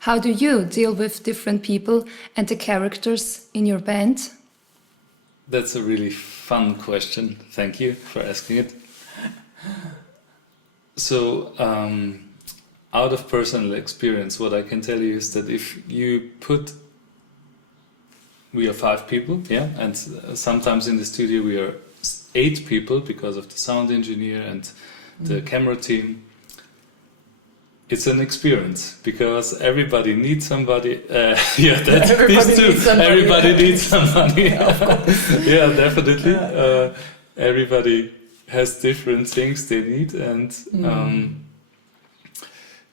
How do you deal with different people and the characters in your band? That's a really fun question. Thank you for asking it. So, out of personal experience, what I can tell you is that if you put, we are 5 people, yeah, and sometimes in the studio we are 8 people because of the sound engineer and the camera team. It's an experience because everybody needs somebody. Yeah, that's these two. Everybody needs somebody. Yeah, definitely. Everybody has different things they need, and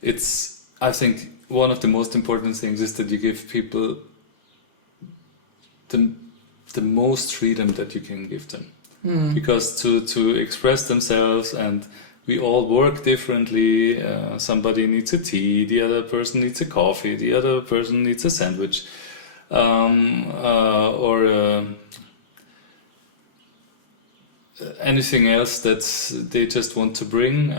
it's. I think one of the most important things is that you give people the most freedom that you can give them, because to express themselves, and we all work differently. Somebody needs a tea, the other person needs a coffee, the other person needs a sandwich, or anything else that they just want to bring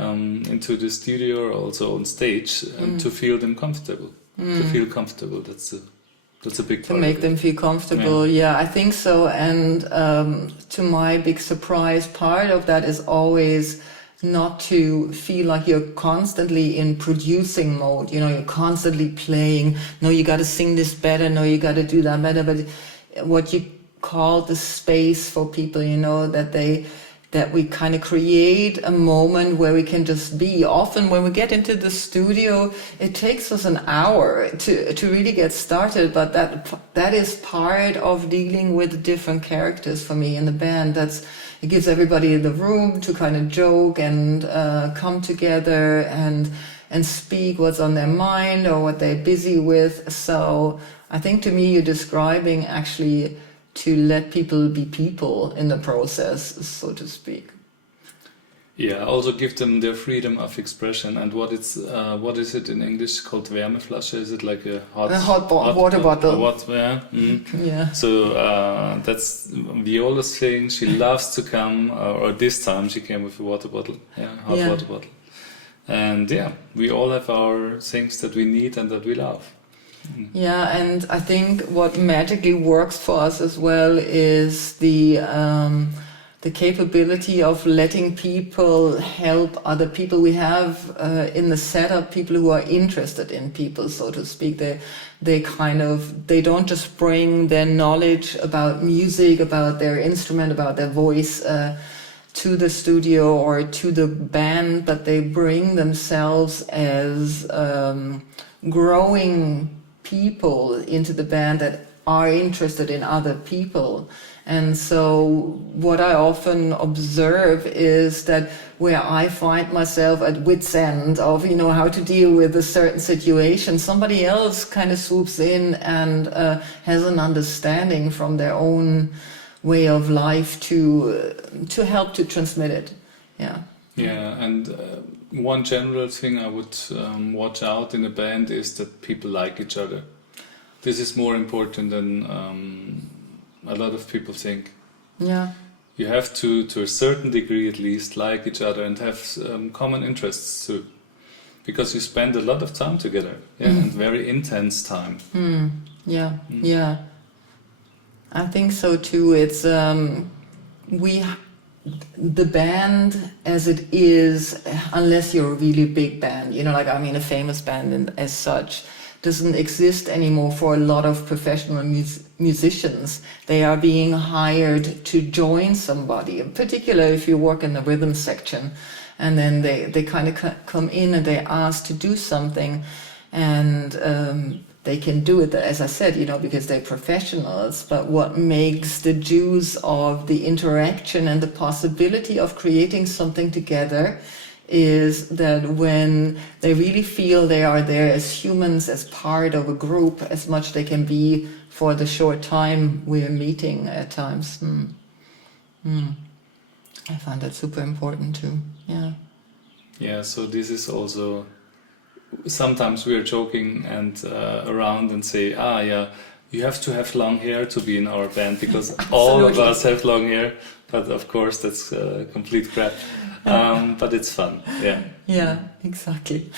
into the studio or also on stage, and to feel them comfortable. To feel comfortable, that's a big part. To make them feel comfortable, yeah, I think so. And to my big surprise, part of that is always not to feel like you're constantly in producing mode. You know, you're constantly playing. No, you got to sing this better. No, you got to do that better. But what you call the space for people, you know, that we kind of create a moment where we can just be. Often when we get into the studio, it takes us an hour to really get started, but that is part of dealing with different characters for me in the band. It gives everybody the room to kind of joke and come together and speak what's on their mind or what they're busy with. So I think to me you're describing actually to let people be people in the process, so to speak. Yeah, also give them their freedom of expression. And what is it in English called Wärmeflasche? Is it like a hot water bottle? Yeah. So that's Viola's thing. She loves to come, or this time she came with a water bottle, hot water bottle. And yeah, we all have our things that we need and that we love. Yeah, and I think what magically works for us as well is the capability of letting people help other people. We have in the setup people who are interested in people, so to speak. They don't just bring their knowledge about music, about their instrument, about their voice to the studio or to the band, but they bring themselves as growing people into the band that are interested in other people. And so what I often observe is that where I find myself at wit's end of, you know, how to deal with a certain situation, somebody else kind of swoops in and has an understanding from their own way of life to help to transmit it. Yeah. Yeah, and one general thing I would watch out in a band is that people like each other. This is more important than a lot of people think. Yeah. You have to a certain degree at least, like each other and have common interests too. Because you spend a lot of time together, and very intense time. Yeah. I think so too. It's the band as it is, unless you're a really big band, you know, like I mean a famous band as such, doesn't exist anymore for a lot of professional musicians. They are being hired to join somebody, in particular if you work in the rhythm section, and then they kind of come in and they ask to do something, and they can do it, as I said, you know, because they're professionals. But what makes the juice of the interaction and the possibility of creating something together is that when they really feel they are there as humans, as part of a group, as much they can be for the short time we're meeting at times. I find that super important too. Yeah, so this is also, sometimes we are joking and around and say, you have to have long hair to be in our band because all of us have long hair. But of course, that's complete crap. But it's fun. Yeah. Yeah, exactly.